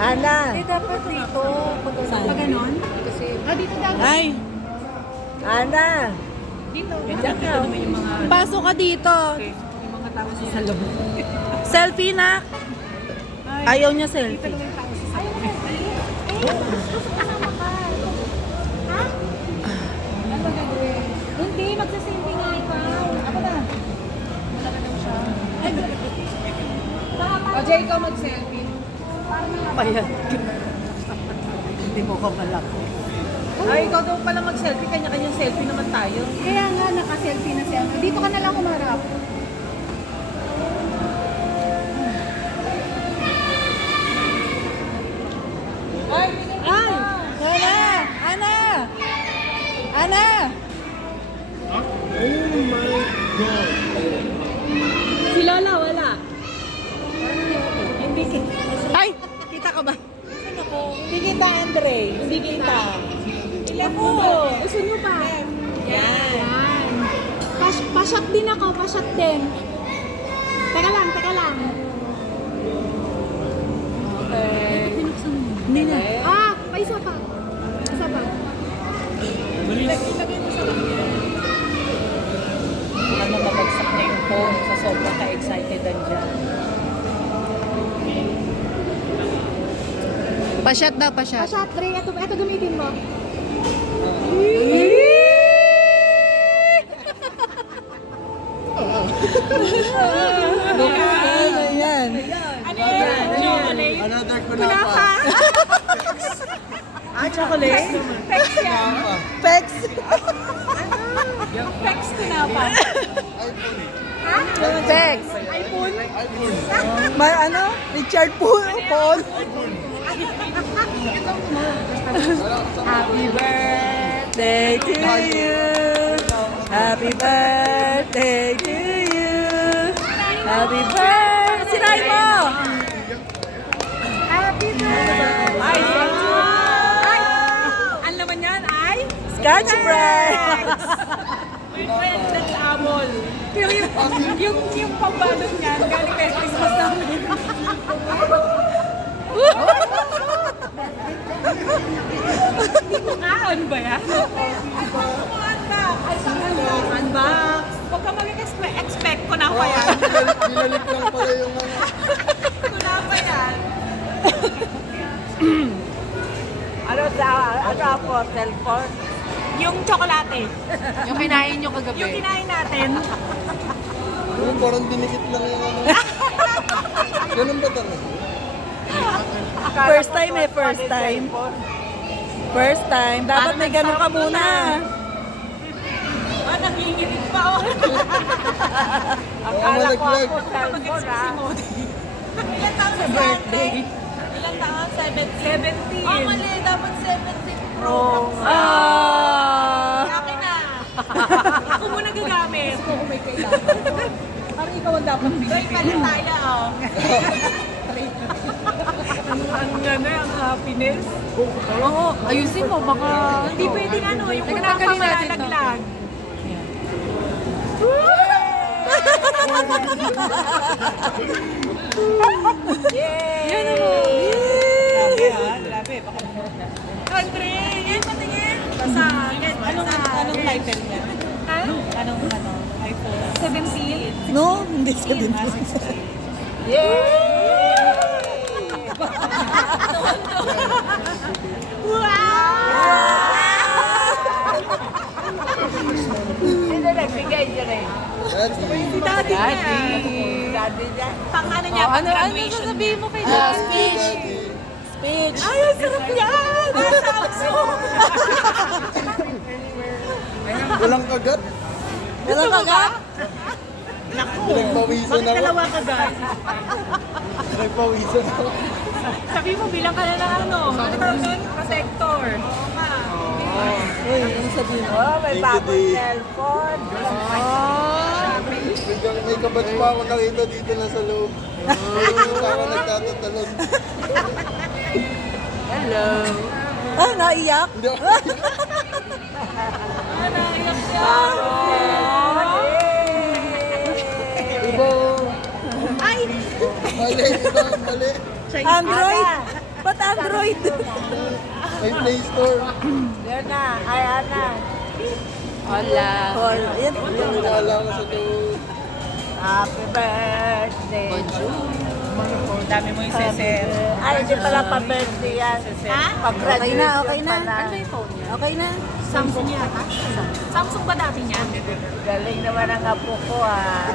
Ana. Eh, dapat dito. Pag ganon? Kasi, dito dapat. Ay. Ana. Dito. Diyan ka. Yung mga, Pasok ka dito. yung mga tao sa salon. Selfie na. Ayaw niya Dito selfie. lang yung tao sa salon. Gusto ko kasama ka. Ha? Ano ba gagawin? Hindi, magsaselfie nga ikaw. Ako na. Wala ka daw siya. O, Jay, ikaw mag-selfie. Bayad. Hindi mo ka malaki. Ay, ikaw daw pala mag-selfie. Kanya-kanyang selfie naman tayo. Kaya nga, naka-selfie na siya. Dito ka na lang umarap. Ay! Ay! Ana! Ana! Ana! Si Lola, wala. Hindi kita. Ay! Kita ka ba? Hindi kita, Andre. Hindi kita. Ilan mo? Gusto nyo pa? Yan. Pasyat din ako, pasyat din. Teka lang, teka lang. Okay. Hindi na. Pa isa pa. Isa pa. Ilagay mo sa kanya. Ano, mabagsak na yung phone sa sobrang ka-excited dyan. Pasyat daw, pasyat. Pasyat, Dre. Ito gamitin mo. Ano yan? Ano yan? Chocolate? Another kunafa. Chocolate? Pex yan. Pex. Pex ko na pa. Pex. iPhone? May ano? Richard Paul. Happy birthday. Birthday to you. Happy birthday to you. Happy birthday. Sinayin mo. Happy birthday. Ay, Ang laman yan ay? Scotch Brite. My friend, that's amol. Pero yung pambalot niyan, galing kay Christmas namin. Ano ba yan? Unbox. Huwag ka mag-expect ko na pa yan. Binalik lang pala yung ano. Ko na pa yan. Ano ako? Cellphone? Yung tsokolate. Yung kinain nyo kagabi. Yung kinain natin. Yung parang dinikit lang yung ano. Ganun ba talaga? First time first time. First time. Dapat may ganun ka muna. Nanginginig pa oh. Akala ko ako Mag-expect si Modi. Ilan taon sa birthday? Ilang taon? 17. Oh, mali. Dapat 17 Pro. Akin na. Ako muna gagamit. Gusto ko may kailangan. Parang ikaw ang dapat bigay. Ay, palit tayo oh. Ang gano'n, ang happiness. Oo, ayusin mo, baka... Hindi pwedeng ano, yung Teka, una tanggalin kang natin to. malalaglag. Yan mo. Grabe ha, grabe. Baka Andre, yan patingin. Basta, anong title niya? Ha? Anong iPhone? 17? No, hindi siya din. Sino nagbigay niya rin? Si daddy niya. Pang ano niya, pang graduation. sasabihin mo kay Speech. Speech. Ay, ang sarap yan! Nasa Walang kagat. Walang kagat? Pinagpawisan ako. dalawa ka guys? Pinagpawisan ako. Sabi mo, bilang ka na ng ano? Ano tawag doon? Protector. Oo nga. Uy, ano sabihin mo? May bagong cellphone. May kabats pa ako nakita dito na sa loob. Dito ako nagtatatalon. Hello. Ah, naiyak? Hindi ako. Naiyak siya. Iba. Ay! Mali, iba, mali. Android? Ba't Android? May Play Store. Yan na, ayan na. Hola. Oh, yan. Wala ka sa to. Happy birthday. Bonjour. Dami mo yung seser. Ay, hindi pala pa-birthday yan. Ha? Okay na, okay na. Ano yung phone niya? Okay na. Samsung yata. Samsung ba dati niya? Galing naman ang apo ko ah.